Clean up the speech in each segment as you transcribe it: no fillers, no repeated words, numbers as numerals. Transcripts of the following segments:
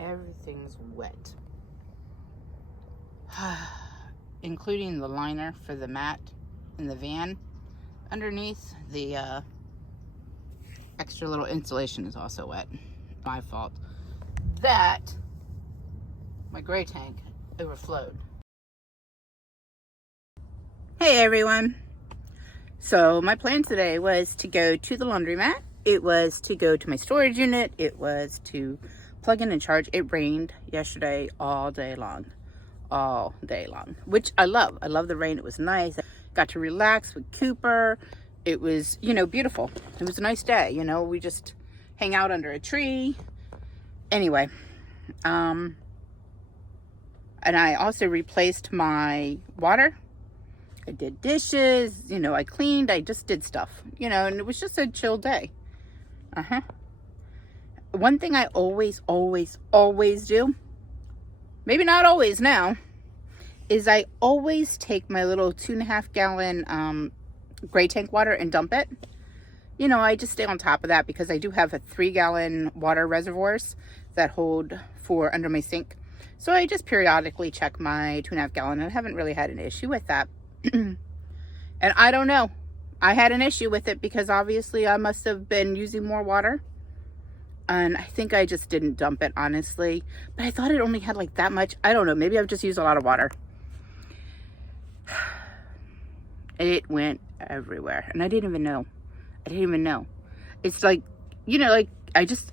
everything's wet. Including the liner for the mat in the van. Underneath, the extra little insulation is also wet. My fault. That, my gray tank overflowed. Hey everyone. So my plan today was to go to the laundromat. It was to go to my storage unit. It was to plug in and charge. It rained yesterday all day long, which I love. I love the rain. It was nice. I got to relax with Cooper. It was, beautiful. It was a nice day. We just hang out under a tree. Anyway, and I also replaced my water. I did dishes, I cleaned, I just did stuff, and it was just a chill day. One thing I always do, maybe not always now, is I always take my little 2.5 gallon gray tank water and dump it. I just stay on top of that because I do have a 3 gallon water reservoirs that hold for under my sink. So I just periodically check my 2.5 gallon, and I haven't really had an issue with that. And I don't know. I had an issue with it because obviously I must have been using more water. And I think I just didn't dump it, honestly. But I thought it only had like that much. I don't know. Maybe I've just used a lot of water. It went everywhere. And I didn't even know. It's like,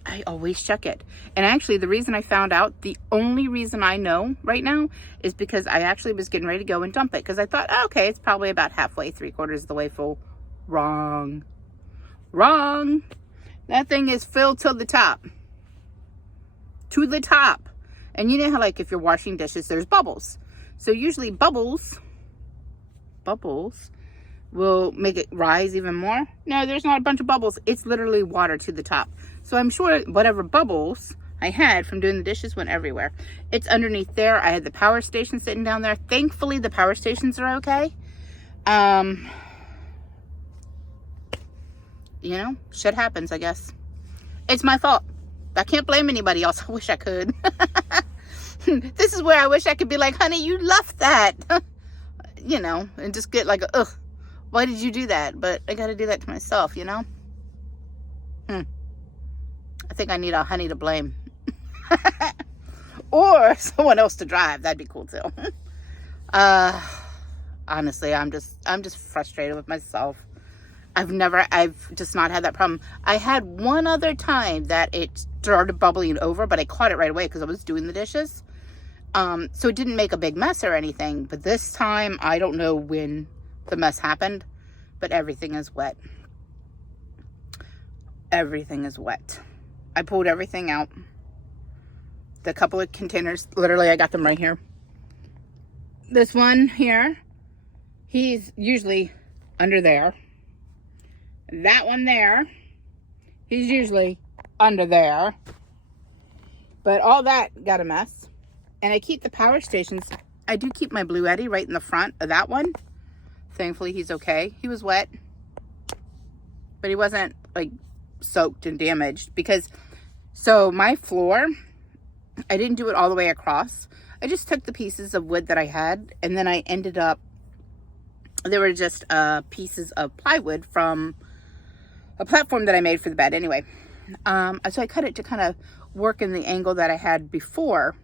I always check it. And actually, the reason I found out, the only reason I know right now is because I actually was getting ready to go and dump it. Because I thought, oh, okay, it's probably about halfway, 3/4 of the way full. Wrong. That thing is filled to the top. And you know how, like, if you're washing dishes, there's bubbles. So usually bubbles will make it rise even more. No, there's not a bunch of bubbles. It's literally water to the top. So I'm sure whatever bubbles I had from doing the dishes went everywhere. It's underneath there. I had the power station sitting down there. Thankfully, the power stations are okay. Shit happens, I guess. It's my fault. I can't blame anybody else. I wish I could. This is where I wish I could be like, honey, you left that. And just get like, ugh. Why did you do that? But I got to do that to myself, I think I need a honey to blame. Or someone else to drive. That'd be cool too. Honestly, I'm just frustrated with myself. I've just not had that problem. I had one other time that it started bubbling over, but I caught it right away because I was doing the dishes. So it didn't make a big mess or anything. But this time, I don't know when the mess happened, but everything is wet. Everything is wet. I pulled everything out. The couple of containers, literally I got them right here. This one here, he's usually under there. That one there, he's usually under there. But all that got a mess. And I keep the power stations. I do keep my Blue Eddy right in the front of that one. Thankfully, he's okay. He was wet, but he wasn't like soaked and damaged so my floor, I didn't do it all the way across. I just took the pieces of wood that I had, and then I ended up, they were just pieces of plywood from a platform that I made for the bed anyway. So I cut it to kind of work in the angle that I had before.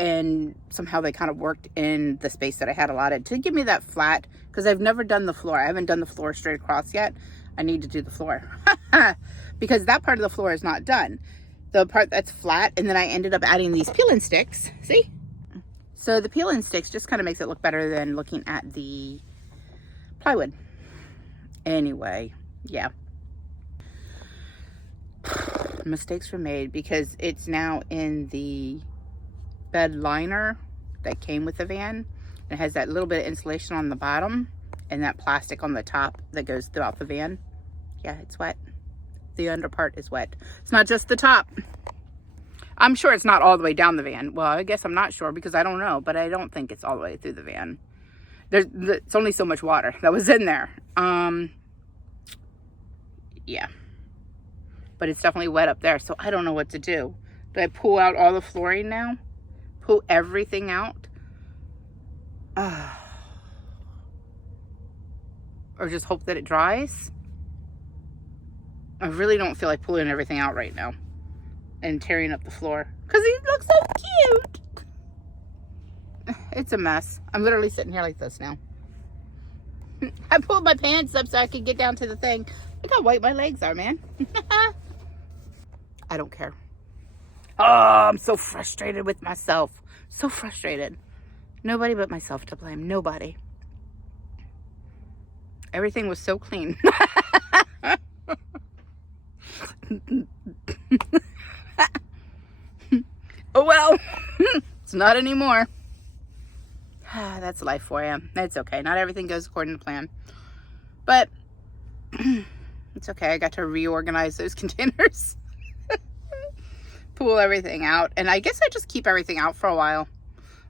And somehow they kind of worked in the space that I had allotted to give me that flat, because I've never done the floor. I haven't done the floor straight across yet. I need to do the floor because that part of the floor is not done. The part that's flat, and then I ended up adding these peel-and sticks. See? So the peel-and sticks just kind of makes it look better than looking at the plywood. Anyway, yeah. Mistakes were made because it's now in the bed liner that came with the van. It has that little bit of insulation on the bottom and that plastic on the top that goes throughout the van. Yeah, it's wet. The under part is wet. It's not just the top. I'm sure it's not all the way down the van. Well, I guess I'm not sure because I don't know, but I don't think it's all the way through the van. It's only so much water that was in there. Yeah. But it's definitely wet up there, so I don't know what to do. Do I pull out all the flooring now? Pull everything out? Or just hope that it dries? I really don't feel like pulling everything out right now and tearing up the floor because he looks so cute. It's a mess. I'm literally sitting here like this now. I pulled my pants up so I could get down to the thing. Look how white my legs are, man. I don't care. Oh, I'm so frustrated with myself. So frustrated. Nobody but myself to blame. Nobody. Everything was so clean. Oh well. It's not anymore. That's life for you. It's okay. Not everything goes according to plan. But it's okay. I got to reorganize those containers. Pull everything out. And I guess I just keep everything out for a while.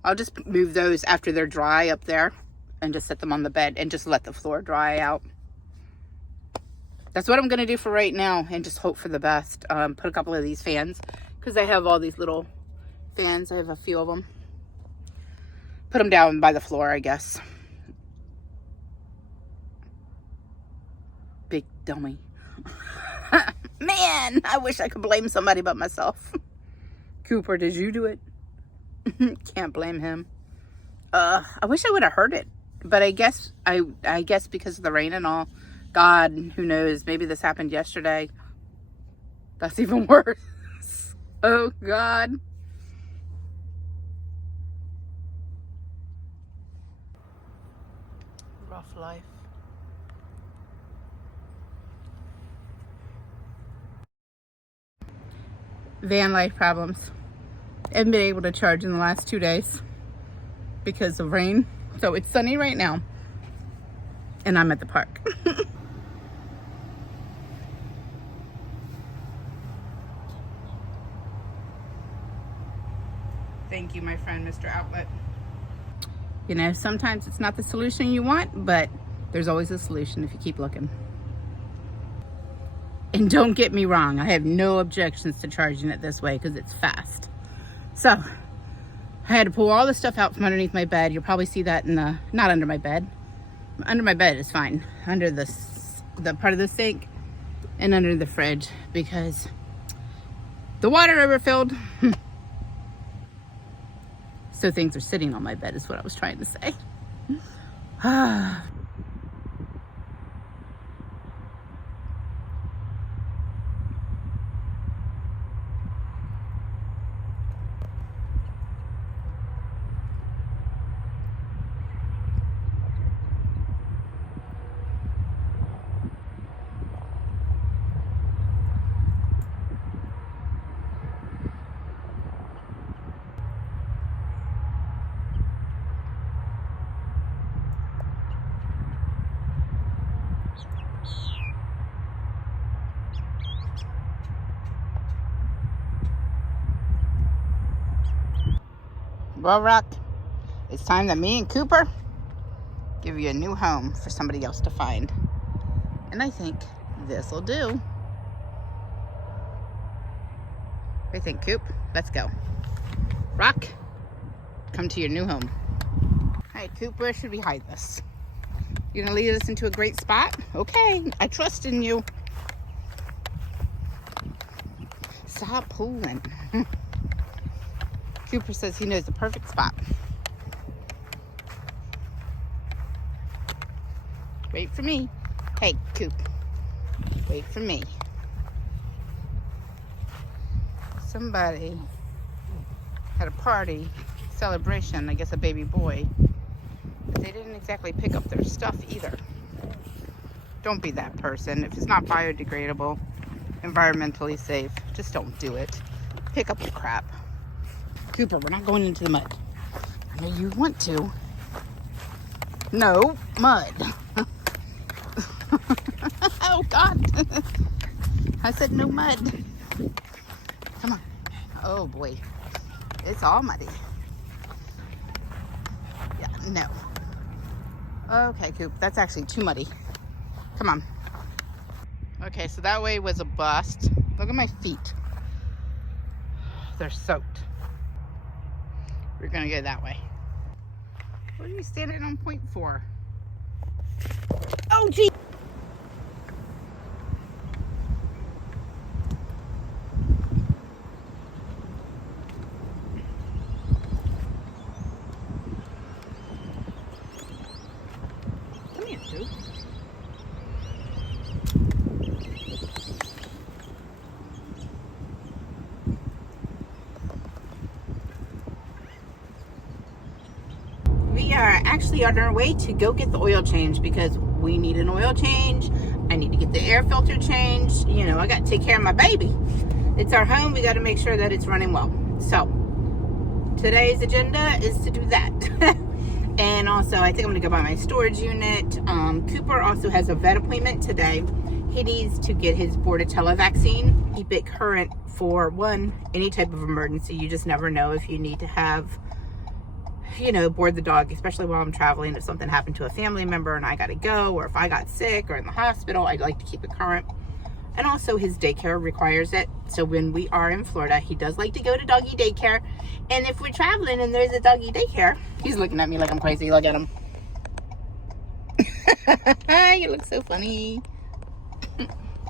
I'll just move those after they're dry up there and just set them on the bed and just let the floor dry out. That's what I'm going to do for right now and just hope for the best. Put a couple of these fans because I have all these little fans. I have a few of them. Put them down by the floor, I guess. Big dummy. Man, I wish I could blame somebody but myself. Cooper, did you do it? Can't blame him. I wish I would have heard it. But I guess because of the rain and all, God, who knows, maybe this happened yesterday. That's even worse. Oh, God. Rough life. VanLife problems. I haven't been able to charge in the last 2 days because of rain. So it's sunny right now. And I'm at the park. Thank you, my friend, Mr. Outlet. You know, sometimes it's not the solution you want, but there's always a solution if you keep looking. And don't get me wrong, I have no objections to charging it this way because it's fast. So, I had to pull all the stuff out from underneath my bed. You'll probably see that in the, not under my bed. Under my bed is fine. Under the part of the sink and under the fridge because the water overfilled. So things are sitting on my bed is what I was trying to say. Well, Rock, it's time that me and Cooper give you a new home for somebody else to find. And I think this'll do. What do you think, Coop? Let's go. Rock, come to your new home. Hey, Coop, where should we hide this? You're gonna lead us into a great spot? Okay, I trust in you. Stop pulling. Cooper says he knows the perfect spot. Wait for me. Hey, Coop. Wait for me. Somebody had a party, celebration, I guess a baby boy. But they didn't exactly pick up their stuff either. Don't be that person. If it's not biodegradable, environmentally safe, just don't do it. Pick up your crap. Cooper, we're not going into the mud. I know you want to. No mud. Oh, God. I said no mud. Come on. Oh, boy. It's all muddy. Yeah, no. Okay, Coop. That's actually too muddy. Come on. Okay, so that way was a bust. Look at my feet. They're soaked. We're gonna go that way. What are you standing on point for? Oh, gee. Come here, Sue. We are actually on our way to go get the oil change because we need an oil change. I need to get the air filter changed. You know, I got to take care of my baby. It's our home. We got to make sure that it's running well. So today's agenda is to do that. And also, I think I'm going to go buy my storage unit. Cooper also has a vet appointment today. He needs to get his Bordetella vaccine. Keep it current for any type of emergency. You just never know if you need to have, you know, board the dog, especially while I'm traveling. If something happened to a family member and I got to go, or if I got sick or in the hospital, I'd like to keep it current. And also his daycare requires it. So when we are in Florida, he does like to go to doggy daycare. And if we're traveling and there's a doggy daycare, he's looking at me like I'm crazy. Look at him. You look so funny.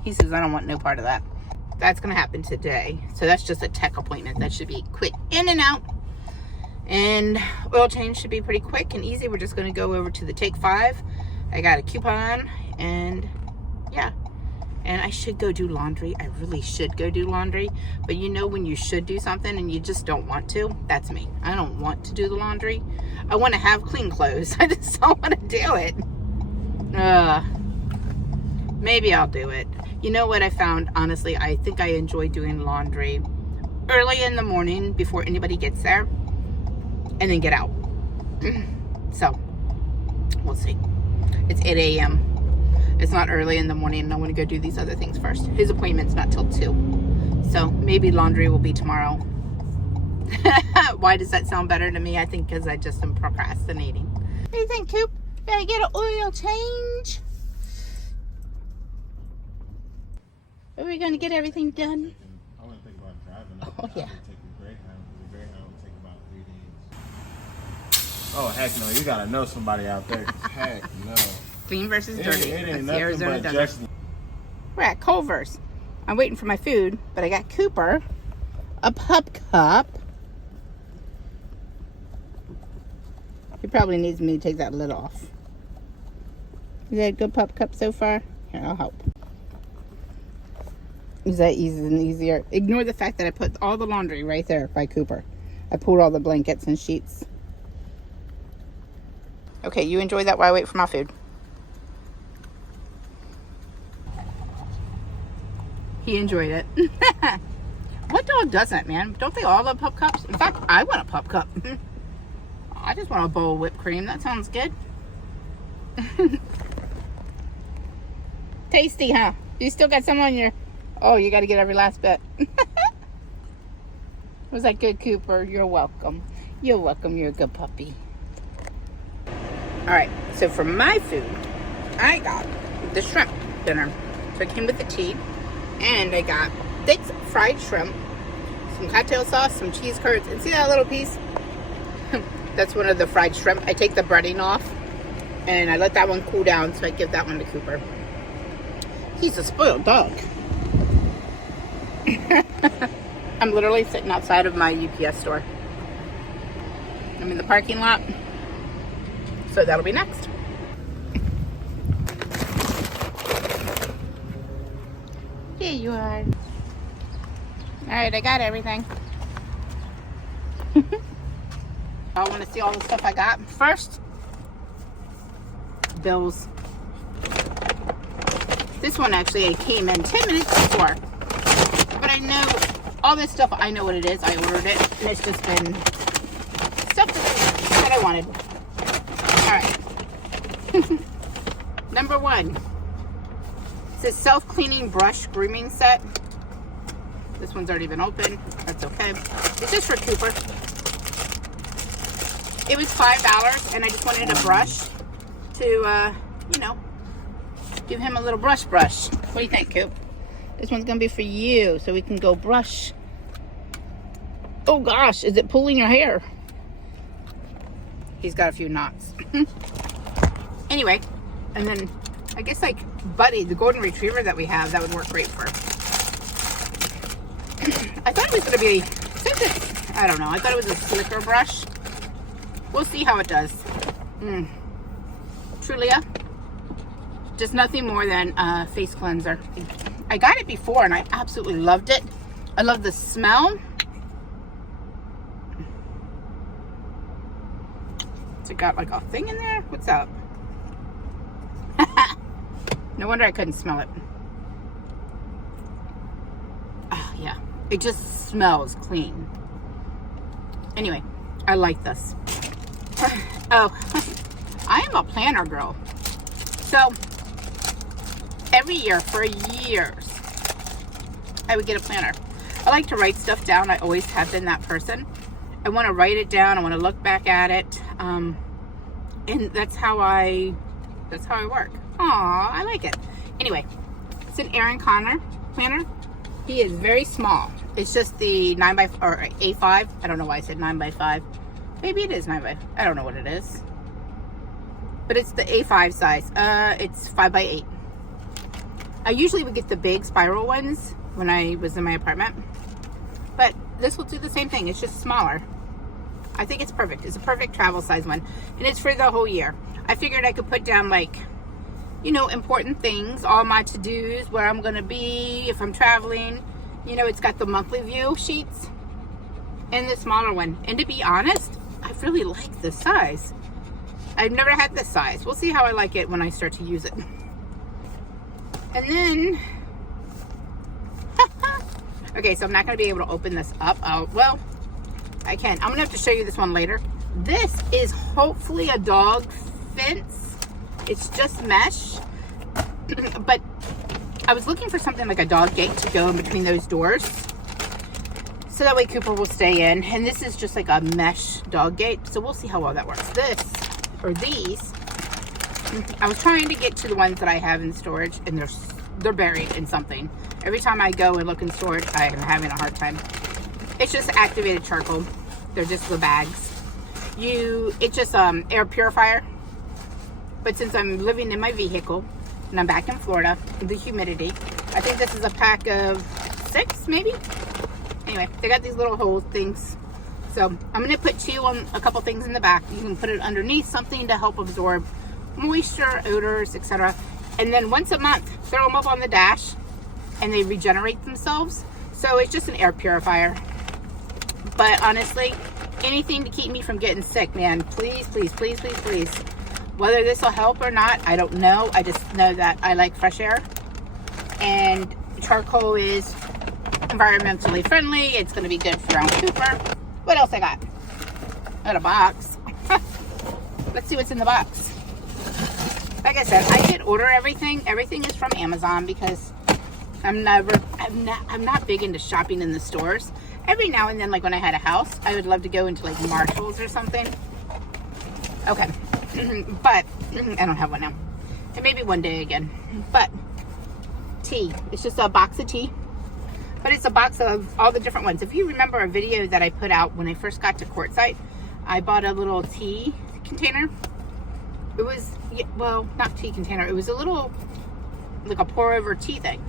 He says, I don't want no part of that. That's going to happen today. So that's just a tech appointment. That should be quick in and out. And oil change should be pretty quick and easy. We're just going to go over to the Take 5. I got a coupon, and yeah. And I should go do laundry. I really should go do laundry. But you know when you should do something and you just don't want to? That's me. I don't want to do the laundry. I want to have clean clothes. I just don't want to do it. Maybe I'll do it. You know what I found? Honestly, I think I enjoy doing laundry early in the morning before anybody gets there. And then get out. So, we'll see. It's 8 a.m. It's not early in the morning, and I want to go do these other things first. His appointment's not till 2. So, maybe laundry will be tomorrow. Why does that sound better to me? I think because I just am procrastinating. What do you think, Coop? Better get an oil change? Are we going to get everything done? I want to think about driving. Oh, yeah. Oh, heck no. You got to know somebody out there. Heck no. Clean versus dirty. It ain't That's the Arizona nothing but desert. just... We're at Culver's. I'm waiting for my food, but I got Cooper a pup cup. He probably needs me to take that lid off. Is that a good pup cup so far? Here, I'll help. Is that easy and easier? Ignore the fact that I put all the laundry right there by Cooper. I pulled all the blankets and sheets. Okay, you enjoy that while I wait for my food. He enjoyed it. What dog doesn't, man? Don't they all love pup cups? In fact, I want a pup cup. I just want a bowl of whipped cream. That sounds good. Tasty, huh? You still got some on your... Oh, you got to get every last bit. Was that good, Cooper? You're welcome. You're welcome. You're a good puppy. All right, so for my food, I got the shrimp dinner. So it came with the tea, and I got thick fried shrimp, some cocktail sauce, some cheese curds, and see that little piece? That's one of the fried shrimp. I take the breading off, and I let that one cool down, so I give that one to Cooper. He's a spoiled dog. I'm literally sitting outside of my UPS store. I'm in the parking lot. So that'll be next. Here you are. Alright, I got everything. I want to see all the stuff I got. First, bills. This one actually came in 10 minutes before. But I know all this stuff, I know what it is. I ordered it. And it's just been stuff that I wanted. Alright. Number 1. It's a self-cleaning brush grooming set. This one's already been opened. That's okay. It's just for Cooper. It was $5, and I just wanted a brush to, you know, give him a little brush. What do you think, Coop? This one's going to be for you, so we can go brush Oh gosh, is it pulling your hair? He's got a few knots. Anyway, and then I guess like Buddy, the golden retriever that we have, that would work great for. I thought it was going to be, I don't know, I thought it was a slicker brush. We'll see how it does. Trulia, just nothing more than a face cleanser. I got it before and I absolutely loved it. I love the smell. It's got like a thing in there. What's up? No wonder I couldn't smell it. Oh, yeah. It just smells clean. Anyway, I like this. Oh, I am a planner girl. So, every year for years, I would get a planner. I like to write stuff down. I always have been that person. I want to write it down. I want to look back at it. And that's how I work. Aw, I like it. Anyway, it's an Aaron Connor planner. He is very small. It's just the 9x or A5. I don't know why I said 9x5. Maybe it is 9x. I don't know what it is. But it's the A5 size. It's 5x8. I usually would get the big spiral ones when I was in my apartment. But this will do the same thing. It's just smaller. I think it's perfect. It's a perfect travel size one. And it's for the whole year. I figured I could put down like, you know, important things, all my to-dos, where I'm going to be, if I'm traveling. You know, it's got the monthly view sheets and the smaller one. And to be honest, I really like this size. I've never had this size. We'll see how I like it when I start to use it. And then, okay, so I'm not going to be able to open this up. Well, I can. I'm going to have to show you this one later. This is hopefully a dog fence. It's just mesh. But I was looking for something like a dog gate to go in between those doors. So that way Cooper will stay in. And this is just like a mesh dog gate. So we'll see how well that works. This, or these, I was trying to get to the ones that I have in storage. And they're buried in something. Every time I go and look in storage, I am having a hard time. It's just activated charcoal. They're just the bags. It's just air purifier. But since I'm living in my vehicle and I'm back in Florida, the humidity, I think this is a pack of 6 maybe. Anyway, they got these little hole things. So I'm going to put a couple things in the back. You can put it underneath something to help absorb moisture, odors, etc. And then once a month, throw them up on the dash and they regenerate themselves. So it's just an air purifier. But honestly, anything to keep me from getting sick, man. Please, please, please, please, please. Whether this will help or not, I don't know. I just know that I like fresh air. And charcoal is environmentally friendly. It's going to be good for around Cooper. What else I got? I got a box. Let's see what's in the box. Like I said, I did order everything. Everything is from Amazon because I'm not big into shopping in the stores. Every now and then, like when I had a house, I would love to go into like Marshalls or something. Okay. But I don't have one now. And maybe one day again. But tea. It's just a box of tea. But it's a box of all the different ones. If you remember a video that I put out when I first got to Quartzsite, I bought a little tea container. It was, well, not tea container. It was a little, like a pour over tea thing.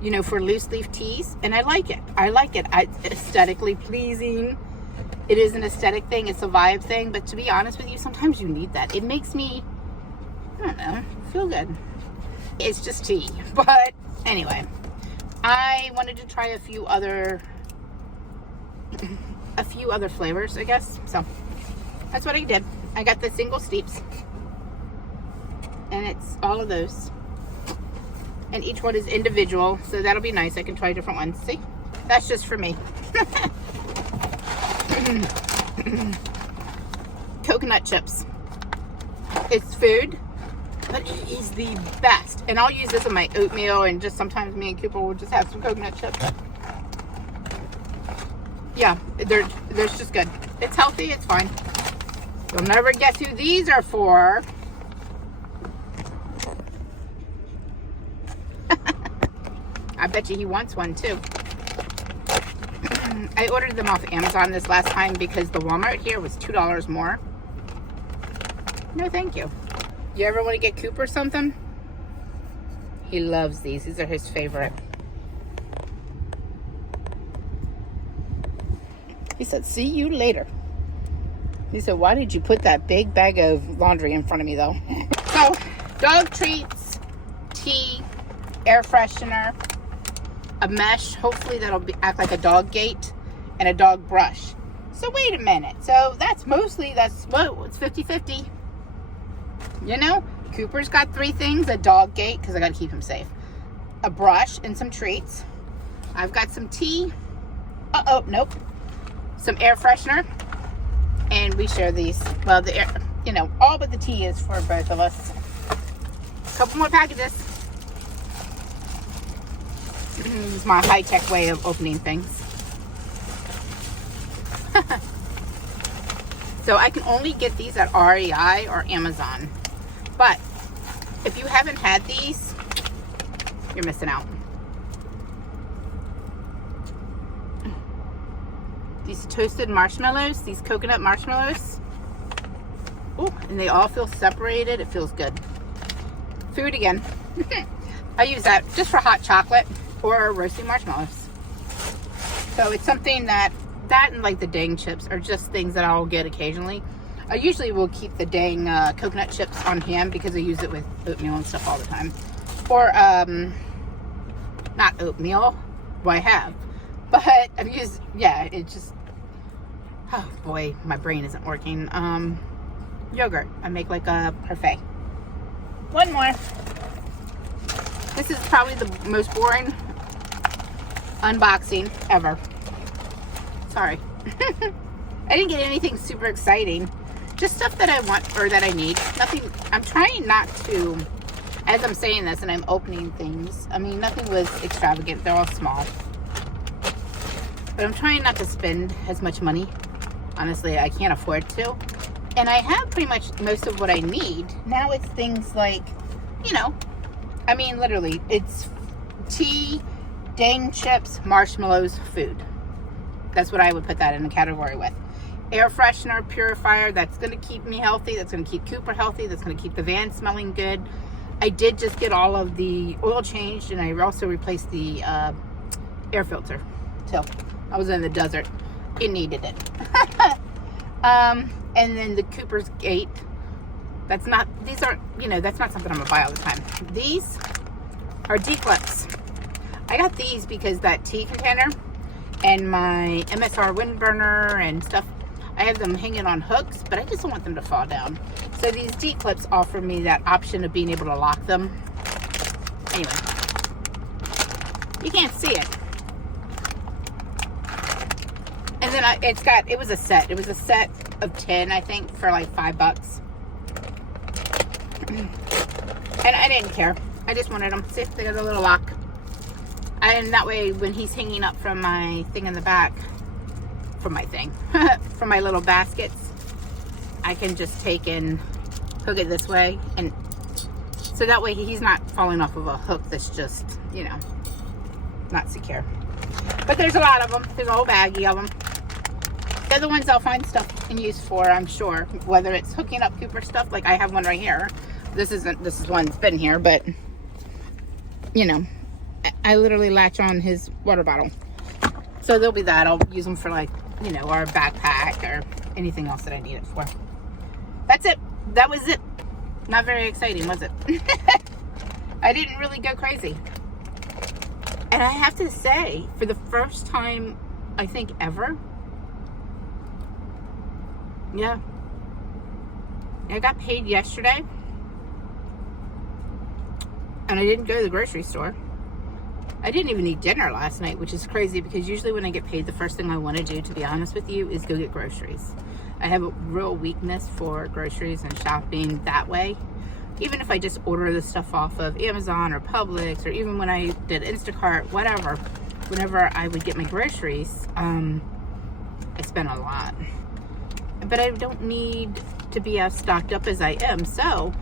You know, for loose leaf teas. And I like it. I like it. It's aesthetically pleasing. It is an aesthetic thing. It's a vibe thing. But to be honest with you, sometimes you need that. It makes me, I don't know, feel good. It's just tea. But anyway, I wanted to try a few other flavors, I guess. So that's what I did. I got the single steeps. And it's all of those. And each one is individual. So that'll be nice. I can try different ones. See? That's just for me. Coconut chips. It's food, but it is the best. And I'll use this in my oatmeal, and just sometimes me and Cooper will just have some coconut chips. Yeah, they're just good. It's healthy, it's fine. You'll never guess who these are for. I bet you he wants one too. I ordered them off Amazon this last time because the Walmart here was $2 more. No, thank you. You ever want to get Cooper something? He loves these. These are his favorite. He said, see you later. He said, why did you put that big bag of laundry in front of me, though? So, dog treats, tea, air freshener, a mesh. Hopefully that'll act like a dog gate, and a dog brush. So, wait a minute. So, that's what? It's 50-50. You know? Cooper's got 3 things. A dog gate, because I got to keep him safe. A brush and some treats. I've got some tea. Uh-oh, nope. Some air freshener. And we share these. Well, the air, you know, all but the tea is for both of us. A couple more packages. This is my high-tech way of opening things. So I can only get these at REI or Amazon. But if you haven't had these, you're missing out. These toasted marshmallows, these coconut marshmallows. Oh, and they all feel separated. It feels good. Food again. I use that just for hot chocolate or roasting marshmallows. So it's something that and like the dang chips are just things that I'll get occasionally. I usually will keep the dang coconut chips on hand because I use it with oatmeal and stuff all the time. Or, not oatmeal. Well, I have. But I've used, yeah, it just, oh boy, my brain isn't working. Yogurt. I make like a parfait. One more. This is probably the most boring unboxing ever. Sorry. I didn't get anything super exciting. Just stuff that I want or that I need. Nothing. I'm trying not to, as I'm saying this and I'm opening things, I mean, nothing was extravagant. They're all small. But I'm trying not to spend as much money. Honestly, I can't afford to. And I have pretty much most of what I need. Now it's things like, you know, I mean, literally, it's tea, dang chips, marshmallows, food. That's what I would put that in the category with. Air freshener, purifier, that's going to keep me healthy. That's going to keep Cooper healthy. That's going to keep the van smelling good. I did just get all of the oil changed, and I also replaced the air filter. So, I was in the desert. It needed it. And then the Cooper's gate. That's not something I'm going to buy all the time. These are D-clips. I got these because that tea container and my MSR wind burner and stuff, I have them hanging on hooks, but I just don't want them to fall down. So these D-clips offer me that option of being able to lock them. Anyway, you can't see it. And then it was a set. It was a set of 10, I think, for like $5. And I didn't care. I just wanted them. See, they got a little lock. And that way, when he's hanging up from my thing in the back, from my little baskets, I can just take and hook it this way. And so that way he's not falling off of a hook that's just, you know, not secure. But there's a lot of them. There's a whole baggie of them. The other ones I'll find stuff in use for, I'm sure. Whether it's hooking up Cooper stuff, like I have one right here. This is one that's been here, but, you know, I literally latch on his water bottle. So there'll be that. I'll use them for, like, you know, our backpack or anything else that I need it for. That's it. That was it. Not very exciting, was it? I didn't really go crazy. And I have to say, for the first time, I think ever, yeah, I got paid yesterday. And I didn't go to the grocery store. I didn't even eat dinner last night, which is crazy because usually when I get paid, the first thing I want to do, to be honest with you, is go get groceries. I have a real weakness for groceries and shopping that way. Even if I just order the stuff off of Amazon or Publix, or even when I did Instacart, whatever, whenever I would get my groceries, I spent a lot. But I don't need to be as stocked up as I am, so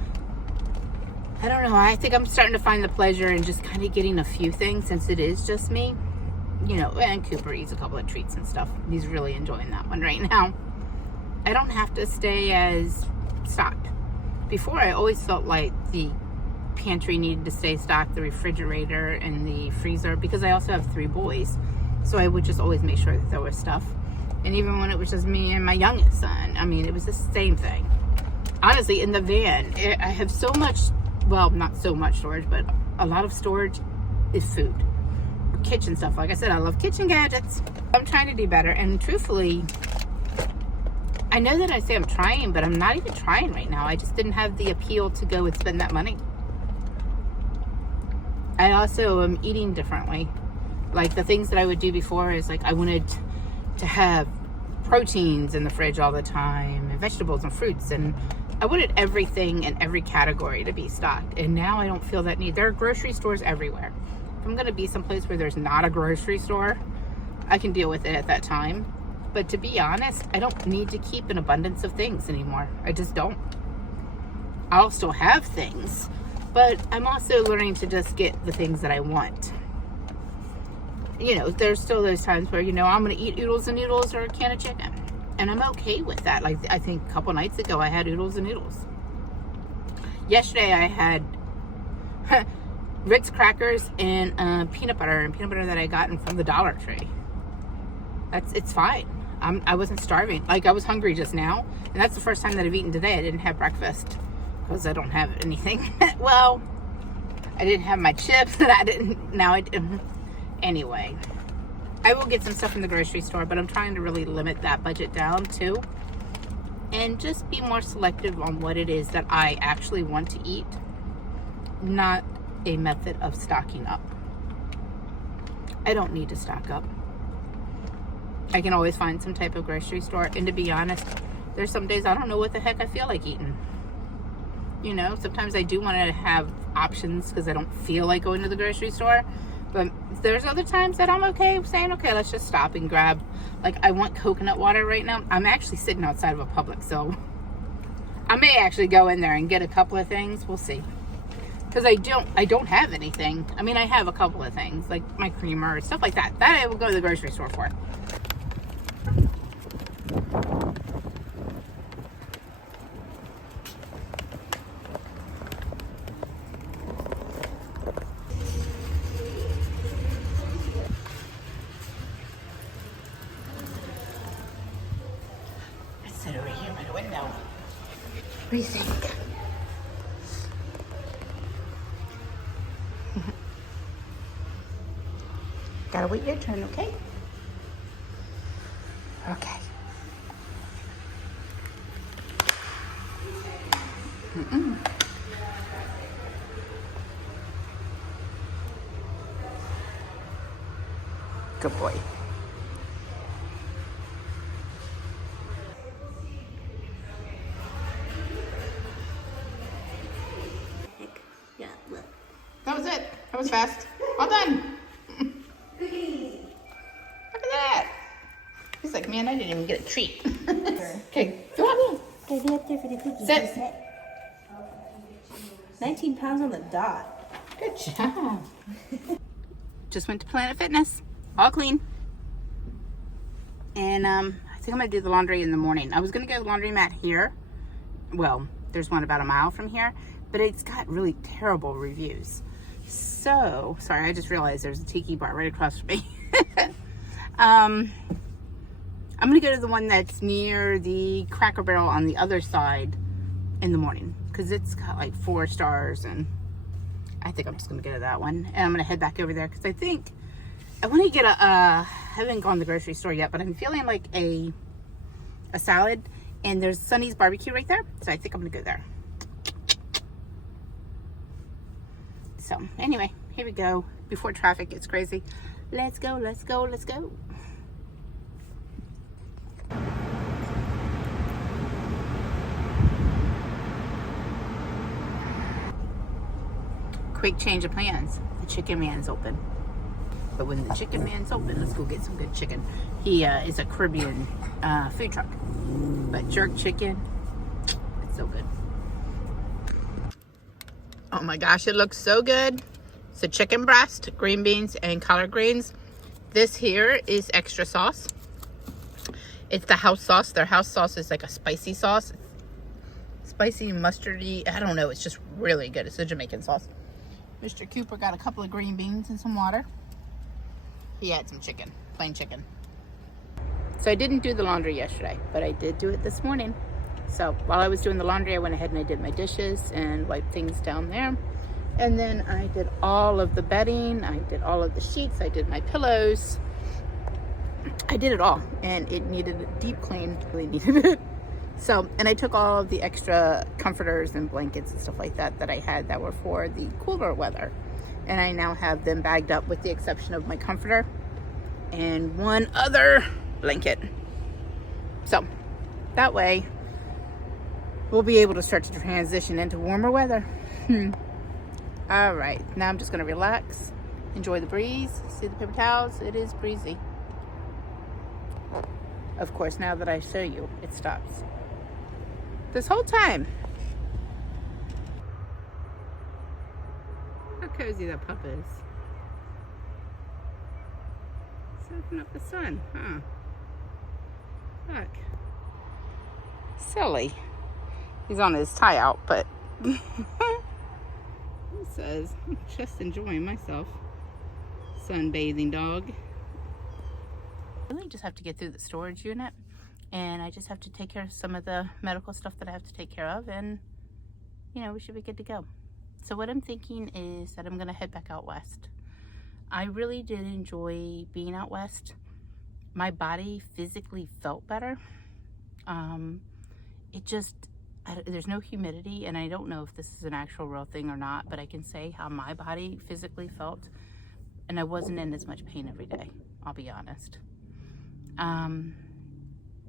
I don't know. I think I'm starting to find the pleasure in just kind of getting a few things since it is just me. You know, and Cooper eats a couple of treats and stuff. He's really enjoying that one right now. I don't have to stay as stocked. Before, I always felt like the pantry needed to stay stocked, the refrigerator and the freezer, because I also have 3 boys. So I would just always make sure that there was stuff. And even when it was just me and my youngest son, I mean, it was the same thing. Honestly, in the van, I have so much, well, not so much storage, but a lot of storage is food. Or kitchen stuff. Like I said, I love kitchen gadgets. I'm trying to do better. And truthfully, I know that I say I'm trying, but I'm not even trying right now. I just didn't have the appeal to go and spend that money. I also am eating differently. Like the things that I would do before is like I wanted to have proteins in the fridge all the time and vegetables and fruits, and I wanted everything in every category to be stocked. And now I don't feel that need. There are grocery stores everywhere. If I'm going to be someplace where there's not a grocery store, I can deal with it at that time. But to be honest, I don't need to keep an abundance of things anymore. I just don't. I'll still have things, but I'm also learning to just get the things that I want. You know, there's still those times where, you know, I'm going to eat oodles and noodles or a can of chicken. And I'm okay with that. Like, I think a couple nights ago, I had oodles and noodles. Yesterday, I had Ritz crackers and peanut butter that I gotten from the Dollar Tree. It's fine. I wasn't starving. Like, I was hungry just now. And that's the first time that I've eaten today. I didn't have breakfast because I don't have anything. Well, I didn't have my chips and I didn't. Now I didn't. Anyway, I will get some stuff from the grocery store, but I'm trying to really limit that budget down too. And just be more selective on what it is that I actually want to eat. Not a method of stocking up. I don't need to stock up. I can always find some type of grocery store. And to be honest, there's some days I don't know what the heck I feel like eating. You know, sometimes I do want to have options because I don't feel like going to the grocery store. But there's other times that I'm okay saying, okay, let's just stop and grab. Like, I want coconut water right now. I'm actually sitting outside of a Publix, so I may actually go in there and get a couple of things. We'll see. Because I don't have anything. I mean, I have a couple of things, like my creamer, stuff like that. That I will go to the grocery store for. Sit over here by the window. What do you think? Gotta wait your turn, okay? Okay. Good boy. Yeah, look. That was it. That was fast. All done. Look at that. He's like, man, I didn't even get a treat. Okay, go on. There's up there for the cookies. Sit. 19 pounds on the dot. Good job. Just went to Planet Fitness. All clean. And I think I'm going to do the laundry in the morning. I was going to go to the laundromat here. Well, there's one about a mile from here. But it's got really terrible reviews. So, sorry, I just realized there's a tiki bar right across from me. I'm going to go to the one that's near the Cracker Barrel on the other side in the morning. Because it's got like 4 stars, and I think I'm just going to go to that one. And I'm going to head back over there because I think I want to get I haven't gone to the grocery store yet, but I'm feeling like a salad. And there's Sonny's Barbecue right there. So I think I'm going to go there. So anyway, here we go. Before traffic gets crazy. Let's go, let's go, let's go. Quick change of plans. The chicken man's open. But when the chicken man's open, let's go get some good chicken. He is a Caribbean food truck. But jerk chicken, it's so good. Oh my gosh, it looks so good. It's a chicken breast, green beans, and collard greens. This here is extra sauce. It's the house sauce. Their house sauce is like a spicy sauce. Spicy, mustardy. I don't know. It's just really good. It's a Jamaican sauce. Mr. Cooper got a couple of green beans and some water. He had some chicken, plain chicken. So I didn't do the laundry yesterday, but I did do it this morning. So while I was doing the laundry, I went ahead and I did my dishes and wiped things down there. And then I did all of the bedding. I did all of the sheets. I did my pillows. I did it all, and it needed a deep clean. Really needed it. So, and I took all of the extra comforters and blankets and stuff like that that I had that were for the cooler weather. And I now have them bagged up with the exception of my comforter and one other blanket. So that way we'll be able to start to transition into warmer weather. All right, now I'm just going to relax, enjoy the breeze, see the paper towels. It is breezy. Of course, now that I show you, it stops. This whole time. How cozy that pup is. Soaking up the sun, huh? Look. Silly. He's on his tie out, but he says, I'm just enjoying myself. Sunbathing dog. I really just have to get through the storage unit, and I just have to take care of some of the medical stuff that I have to take care of, and you know, we should be good to go. So what I'm thinking is that I'm gonna head back out west. I really did enjoy being out west. My body physically felt better. There's no humidity, and I don't know if this is an actual real thing or not, but I can say how my body physically felt, and I wasn't in as much pain every day, I'll be honest.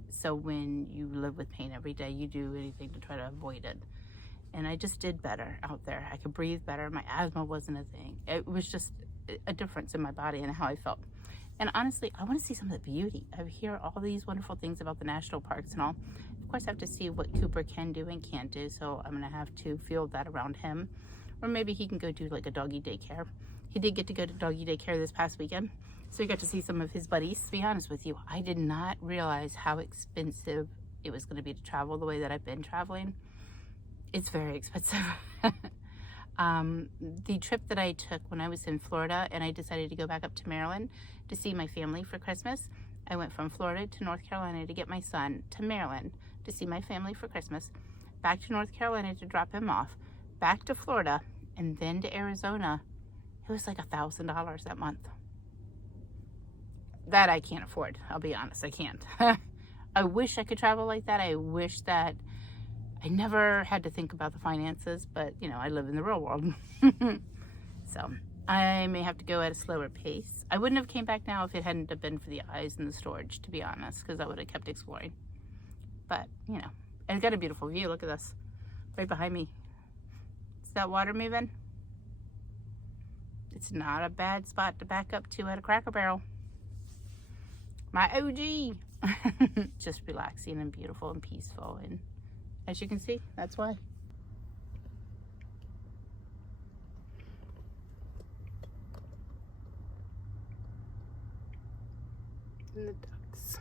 So when you live with pain every day, you do anything to try to avoid it. And I just did better out there. I could breathe better. My asthma wasn't a thing. It was just a difference in my body and how I felt. And honestly, I want to see some of the beauty. I hear all these wonderful things about the national parks and all. Of course, I have to see what Cooper can do and can't do. So I'm going to have to field that around him. Or maybe he can go do like a doggy daycare. He did get to go to doggy daycare this past weekend. So he got to see some of his buddies. To be honest with you, I did not realize how expensive it was going to be to travel the way that I've been traveling. It's very expensive. The trip that I took when I was in Florida and I decided to go back up to Maryland to see my family for Christmas. I went from Florida to North Carolina to get my son, to Maryland to see my family for Christmas, back to North Carolina to drop him off, back to Florida, and then to Arizona. It was like $1,000 that month. That I can't afford. I'll be honest, I can't. I wish I could travel like that. I wish that I never had to think about the finances, but you know, I live in the real world. So I may have to go at a slower pace. I wouldn't have came back now if it hadn't have been for the eyes and the storage, to be honest, because I would have kept exploring. But you know, it's got a beautiful view. Look at this, right behind me. Is that water moving? It's not a bad spot to back up to at a Cracker Barrel. My OG. Just relaxing and beautiful and peaceful, and as you can see, that's why. And the ducks.